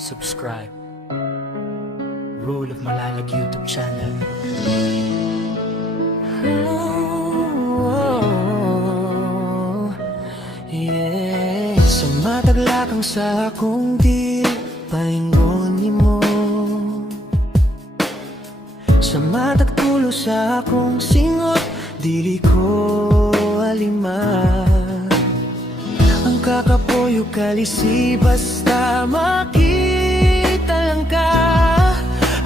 subscribe. Rule of Malalag YouTube channel. Oh, yeah. Sumataglakang sa akong di paingon mo. Sumatagtulo sa akong singot, dili ko alima. Ang kakapoyo kalisi basta makita lang ka.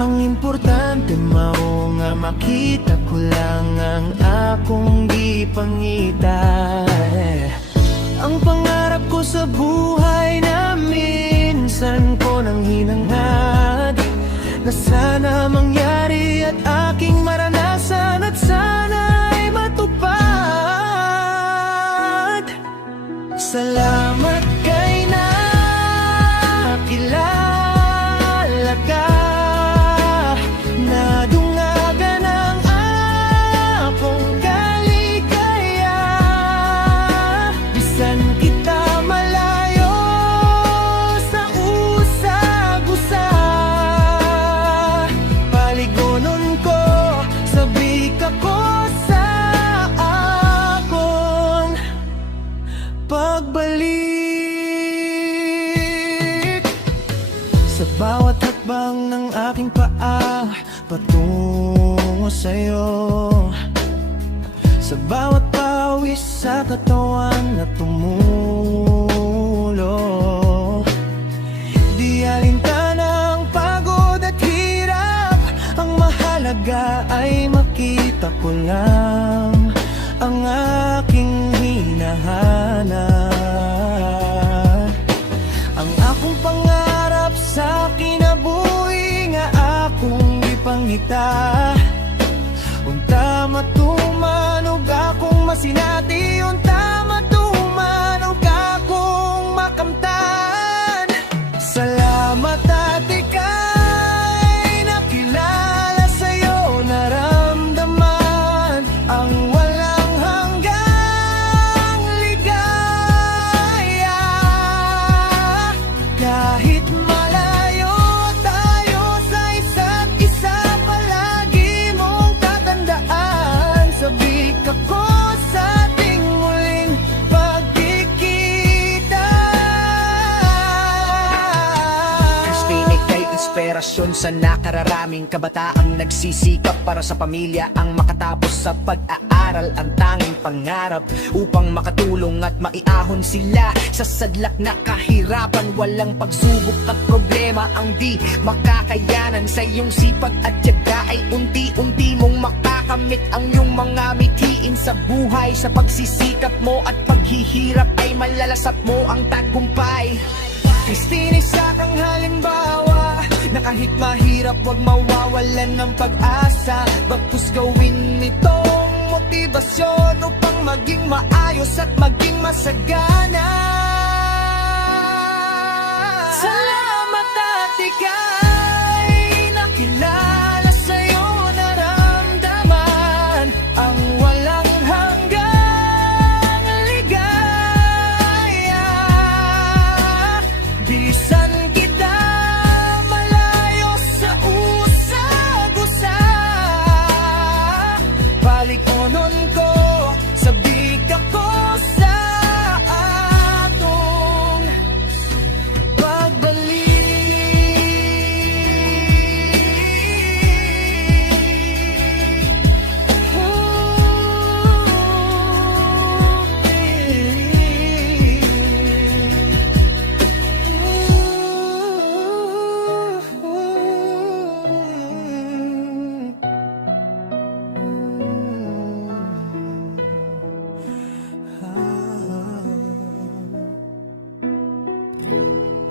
Ang importante mao nga makita ko lang ang akong gipangita. Ang pangarap ko sa buhay na minsan ko nang hinangad, na sana mangyari at aking maranasan at sana'y matupad. Salamat kay nakilala ka, nadungagan ang akong kaligaya. Bisan kita malayo sa usag-usa, paligonon ko, sabik ako sa akong pagbalik. Sa bawat hakbang ng aking paa patungo sa'yo, sa bawat pawis sa katawan na tumulo, di alintana ang pagod at hirap. Ang mahalaga ay makita ko lang ang aking hinahanap. Ang akong pangarap sa kinabuhi nga akong ipangita. Unta matumanog akong masinati, unta matumanog akong makamtan. Salamat at ika'y nakilala, sa'yo naramdaman ang walang hanggang ligaya. Kahit malayo tayo sa isa't isa, palagi mong tatandaan, sabik ako sa ating muling pagkikita. Christine kay inspirasyon sa nakararaming kabataang nagsisikap para sa pamilya ang makatapos sa pag-aaral. Ang tanging pangarap upang makatulong at maiahon sila sa sadlak na kahirapan. Walang pagsubok at problema ang di makakayanan. Sa iyong sipag at tiyaga ay unti-unti mong makakamit ang iyong mga mitiin sa buhay. Sa pagsisikap mo at paghihirap ay malalasap mo ang tagumpay. Christine, isa kang halimbawa na kahit mahirap wag mawawalan ng pag-asa. Bagkus gawin itong motibasyon upang maging maayos at maging masagana. Salamat at ika'y nakilala, sa'yo naramdaman ang walang hanggang ligaya. Bisan kita malayo sa usag-usa, palikonon ko, sabik ako sa atong pagbalik.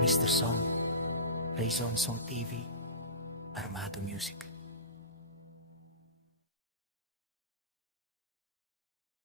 Mr. Song, Rayzon Song TV, Armado Music.